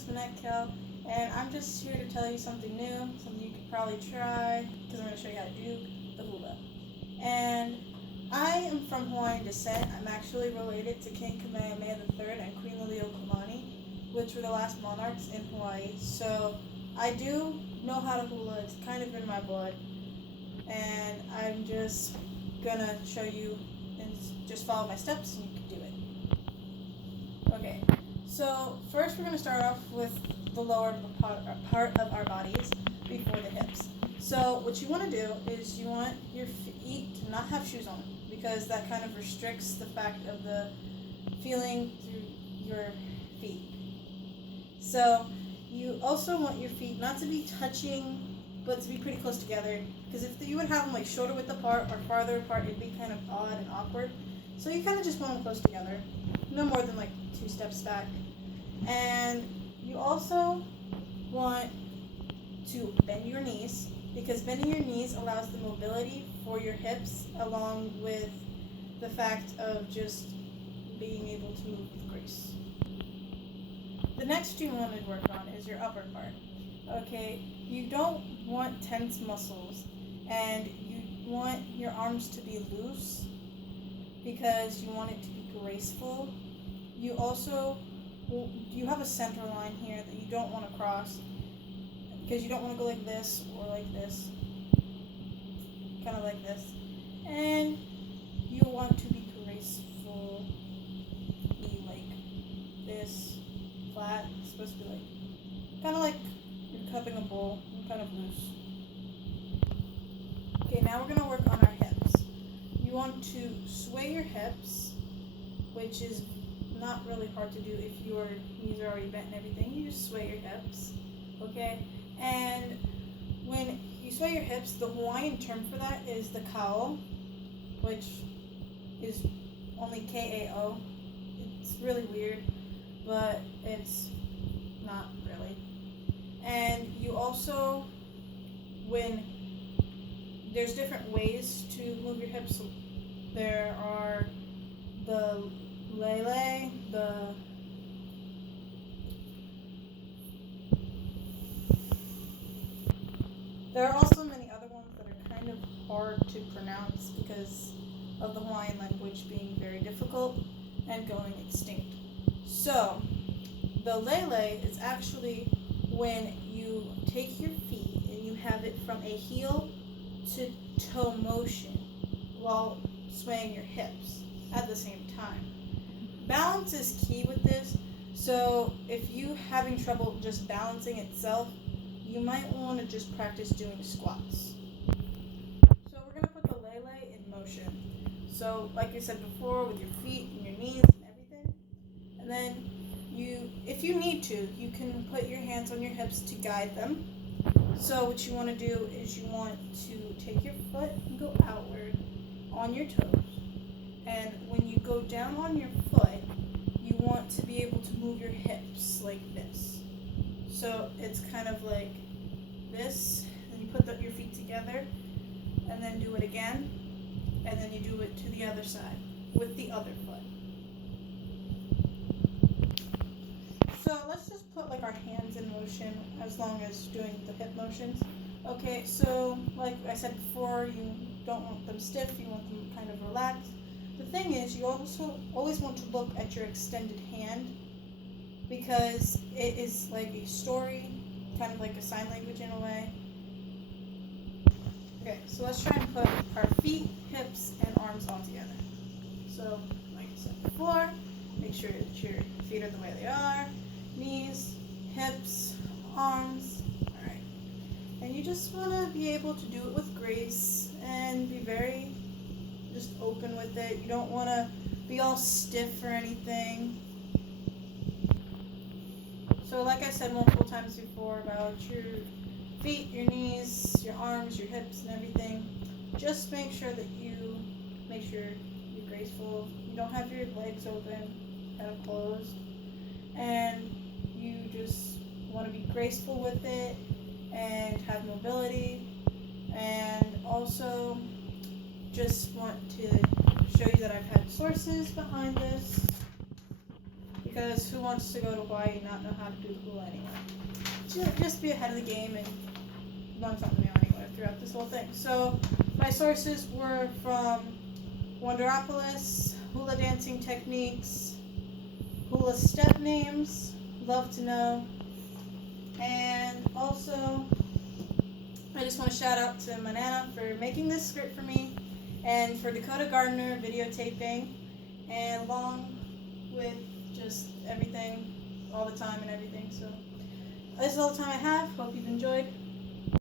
it's Manette, and I'm just here to tell you something new, something you could probably try, because I'm going to show you how to do the hula. And I am from Hawaiian descent. I'm actually related to King Kamehameha III and Queen Liliuokalani, which were the last monarchs in Hawaii. So I do know how to hula. It's kind of in my blood. And I'm just going to show you and just follow my steps and you can do it. Okay, so first we're going to start off with the lower part of our bodies before the hips. So what you want to do is you want your feet to not have shoes on, because that kind of restricts the fact of the feeling through your feet. So you also want your feet not to be touching, but to be pretty close together, because if you would have them like shoulder width apart or farther apart, it'd be kind of odd and awkward. So you kind of just want them close together, no more than like 2 steps back. And you also want to bend your knees, because bending your knees allows the mobility for your hips, along with the fact of just being able to move with grace. The next you want to work on is your upper part. Okay, you don't want tense muscles, and you want your arms to be loose because you want it to be graceful. You also, you have a center line here that you don't want to cross, because you don't want to go like this or like this, kind of like this. And you want to be graceful, be like this, flat. It's supposed to be like, kind of like you're cupping a bowl, kind of loose. Okay, now we're going to work on our hips. You want to sway your hips, which is not really hard to do if your knees are already bent and everything. You just sway your hips, okay? And when you sway your hips, the Hawaiian term for that is the kao, which is only K-A-O. It's really weird, but it's not really. And you also, when there's different ways to move your hips, there are the lele, there are also many other ones that are kind of hard to pronounce because of the Hawaiian language being very difficult and going extinct. So, the lele is actually when you take your feet and you have it from a heel to toe motion while swaying your hips at the same time. Balance is key with this, so if you're having trouble just balancing itself, you might want to just practice doing squats. So we're going to put the lele in motion. So like I said before, with your feet and your knees and everything. And then if you need to, you can put your hands on your hips to guide them. So what you want to do is you want to take your foot and go outward on your toes. And when you go down on your foot, you want to be able to move your hips like this. So it's kind of like this, and you put your feet together, and then do it again, and then you do it to the other side with the other foot. So let's just put like our hands in motion as long as doing the hip motions. Okay, so like I said before, you don't want them stiff, you want them kind of relaxed. The thing is, you also always want to look at your extended hand, because it is like a story, kind of like a sign language in a way. Okay, so let's try and put our feet, hips, and arms all together. So, like I said before, make sure that your feet are the way they are, knees, hips, arms, alright. And you just want to be able to do it with grace and be very just open with it. You don't want to be all stiff or anything. So like I said multiple times before about your feet, your knees, your arms, your hips and everything, just make sure that you're graceful. You don't have your legs open, kind of closed. And you just want to be graceful with it and have mobility, and also just want to show you that I've had sources behind this, because because who wants to go to Hawaii and not know how to do the hula anyway? Just be ahead of the game and learn something new anyway throughout this whole thing. So my sources were from Wonderopolis, hula dancing techniques, hula step names, love to know, and also I just want to shout out to Manana for making this script for me, and for Dakota Gardner videotaping, and along with just everything, all the time and everything. So this is all the time I have. Hope you've enjoyed.